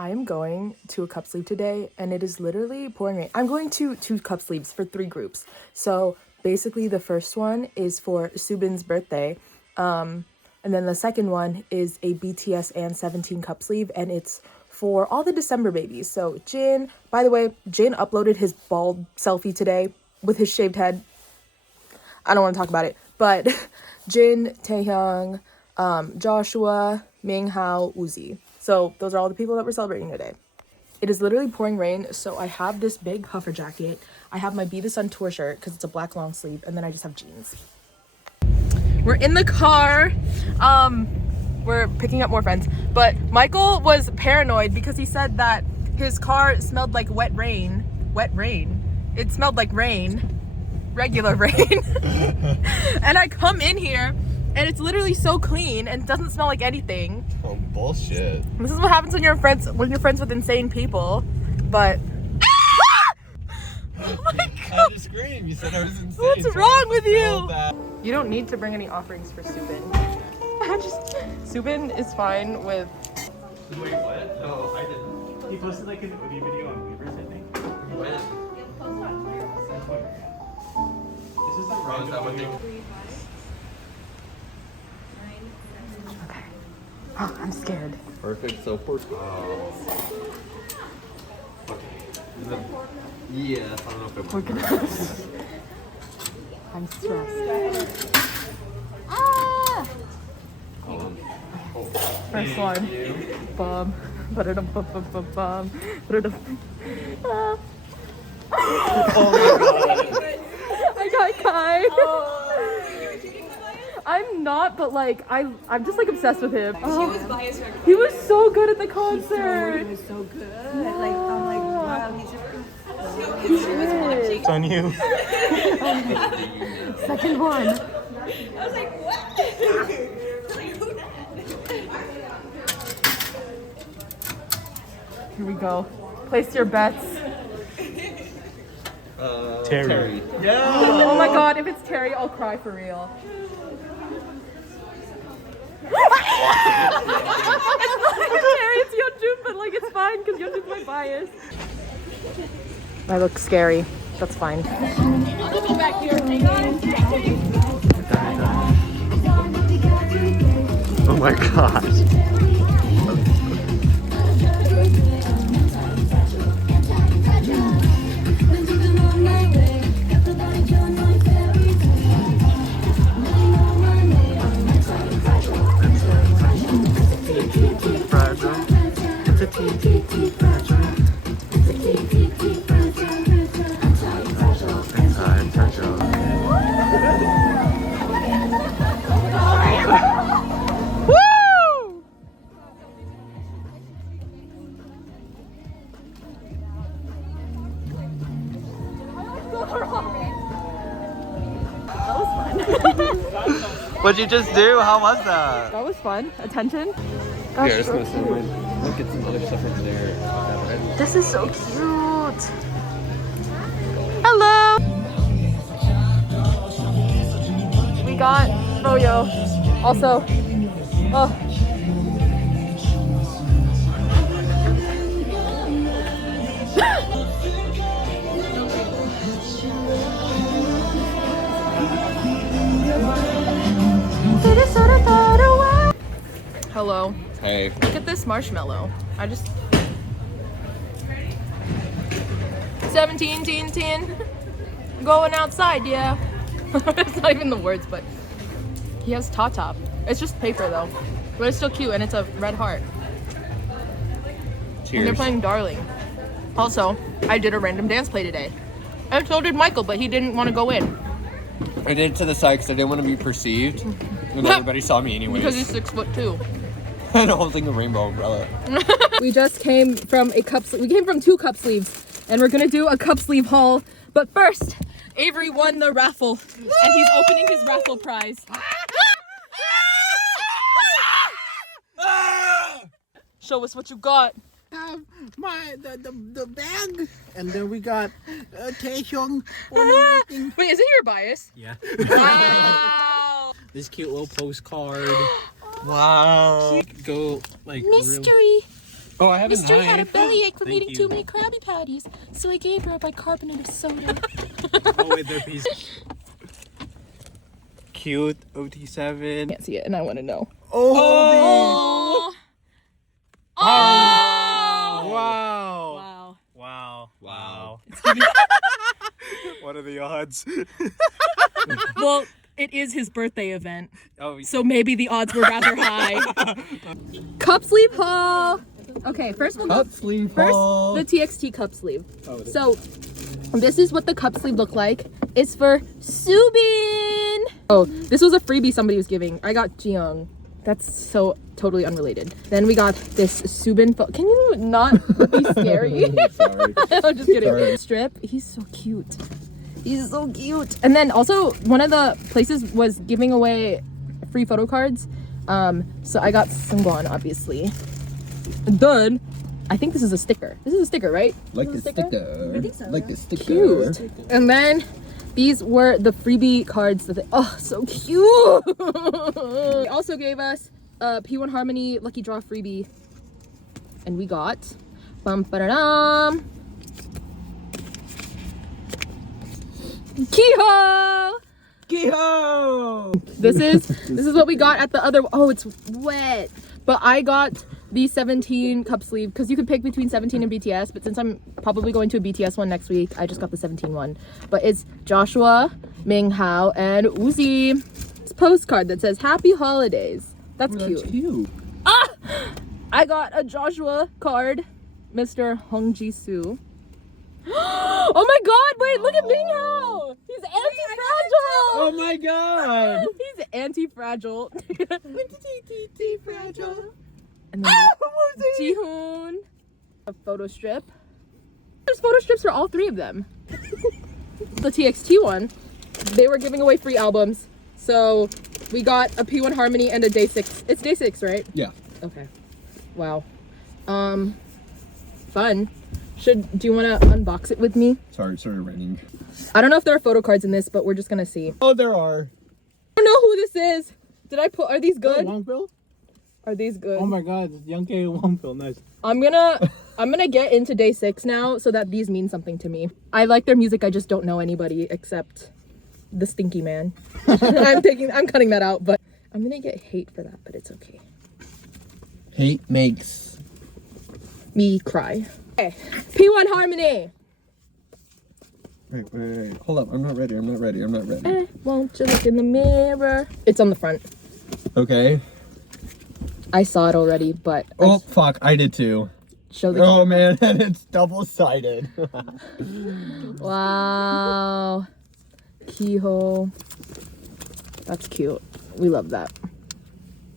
I am going to a cup sleeve today and it is literally pouring rain. I'm going to 2 cup sleeves for 3 groups. So basically the first one is for Subin's birthday. And then the second one is a BTS and 17 cup sleeve and it's for all the December babies. So Jin, by the way, Jin uploaded his bald selfie today with his shaved head. I don't want to talk about it, but Jin, Taehyung, Joshua, Minghao, Uzi. So those are all the people that we're celebrating today. It is literally pouring rain, so I have this big puffer jacket. I have my Be The Sun tour shirt because it's a black long sleeve, and then I just have jeans. We're in the car. We're picking up more friends, but Michael was paranoid because he said that his car smelled like wet rain. Wet rain. It smelled like rain. Regular rain. And I come in here and it's literally so clean and doesn't smell like anything. Oh, bullshit. This is what happens when you're friends with insane people. But oh my god! I had to scream. You said I was insane. What's wrong with you? So You don't need to bring any offerings for Subin. Subin is fine with. Wait, what? No, I didn't. He posted like an Odie video on Weavers, I think. When? This is like Oh, is that what they... Oh, I'm scared. Perfect, so for... Yeah, I don't know if it We're gonna. I'm stressed. Ah! First one. Bum. Ba-da-dum, bum, bum, bum, bum. Ba-da-dum. Ah. I got Kai. I'm not, but like I'm just like obsessed with him. She was biased. He was so good at the concert. He was so good. Like I'm like, wow, he's It's on you. Second one. I was like, what? Like, who Here we go. Place your bets. Terry. Oh my god, if it's Terry, I'll cry for real. It's not Terry, it's Yeonjun, but like it's fine because Yeonjun's my bias. I look scary. That's fine. I'll go back here. Hang on. Oh my gosh. What'd you just do? How was that? That was fun. Attention. Yeah, just gonna look at some other stuff over there. This is so cute. Hello. We got Froyo. Also, oh. Hello. Hey. Look at this marshmallow. I just 17 teen going outside, yeah. It's not even the words, but he has top. It's just paper though, but it's still cute and it's a red heart. Cheers. And they're playing Darling. Also, I did a random dance play today, and so did Michael, but he didn't want to go in I did it to the side because I didn't want to be perceived. And everybody saw me anyways. because he's 6'2". And holding a rainbow umbrella. We just came from a cup sleeve. We came from 2 cup sleeves, and we're gonna do a cup sleeve haul. But first, Avery won the raffle, and he's opening his raffle prize. Show us what you got. Have the bag, and then we got Taehyung ornamenting Wait, is it your bias? Yeah. Wow. This cute little postcard. Wow. Go like Mystery. Oh, I have Mystery had a bellyache from Thank eating you. too many Krabby Patties, so I gave her a bicarbonate of soda. Oh wait, they're pieces. Cute OT7. Can't see it, and I want to know. Oh! Oh! Wow! Wow. Wow! What are the odds? Well, it is his birthday event, Oh, so maybe the odds were rather high. Cup sleeve haul. Okay, first we'll go. Cup sleeve First, haul. the TXT cup sleeve. Oh, it is. So, this is what the cup sleeve look like. It's for Subin. Oh, this was a freebie somebody was giving. I got Jiyoung. That's so totally unrelated. Then we got this Subin. Can you not be scary? Sorry. I'm just kidding. Sorry. Strip. He's so cute. He's so cute. And then also one of the places was giving away free photo cards. So I got Sungwon, obviously. Then I think this is a sticker. This is a sticker, right? Like This the is a sticker. I think so. Like the sticker. Cute. And then these were the freebie cards that they, oh, so cute. They also gave us a p1harmony lucky draw freebie. And we got bum ba-da-dum. Kiho! Kiho! This is what we got at the other. Oh, it's wet. But I got the 17 cup sleeve because you could pick between 17 and BTS. But since I'm probably going to a BTS one next week, I just got the 17 one. But it's Joshua, Ming Hao, and Uzi. It's a postcard that says "Happy Holidays." That's cute. Cute. I got a Joshua card, Mr. Hong Ji-soo. Oh my God! Wait, look at Ming Hao. He's anti-fragile. Oh my god! He's anti-fragile. Fragile. And then Jihoon. A photo strip. There's photo strips for all three of them. The TXT one, they were giving away free albums. So we got a p1harmony and a Day 6. It's Day 6, right? Yeah. Okay. Wow. Fun. Do you want to unbox it with me? Sorry, it started raining. I don't know if there are photo cards in this, but we're just gonna see. Oh, there are. I don't know who this is. Are these good? Wongpil? Are these good? Oh my god, Young K Wongpil, nice. I'm gonna get into Day 6 now so that these mean something to me. I like their music, I just don't know anybody except the Stinky Man. I'm cutting that out, but I'm gonna get hate for that, but it's okay. Hate makes. Me cry. Okay. p1harmony. Wait. Hold up. I'm not ready. Won't you look in the mirror? It's on the front. Okay. I saw it already, but Oh, fuck. I did too. show the Oh, man. And it's double-sided. Wow. Keyhole. That's cute. We love that.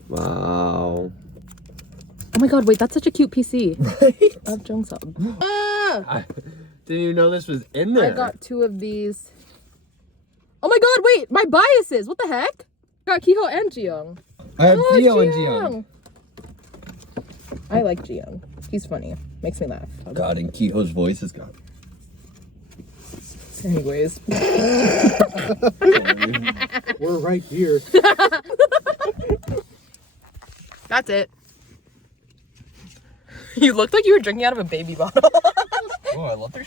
Wow. Oh my god, wait, that's such a cute PC. Right? Of Jungsub. Ah! Didn't even know this was in there. I got 2 of these. Oh my god, wait, my biases. What the heck? I got Kiho and Jiyoung. I have Oh, Gio and Jiyoung. I like Jiyoung. He's funny. Makes me laugh. God, and Kiho's voice has got. Anyways. We're right here. That's it. You looked like you were drinking out of a baby bottle. Oh, I love their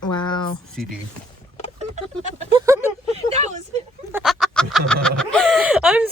Wow. CD. That was I'm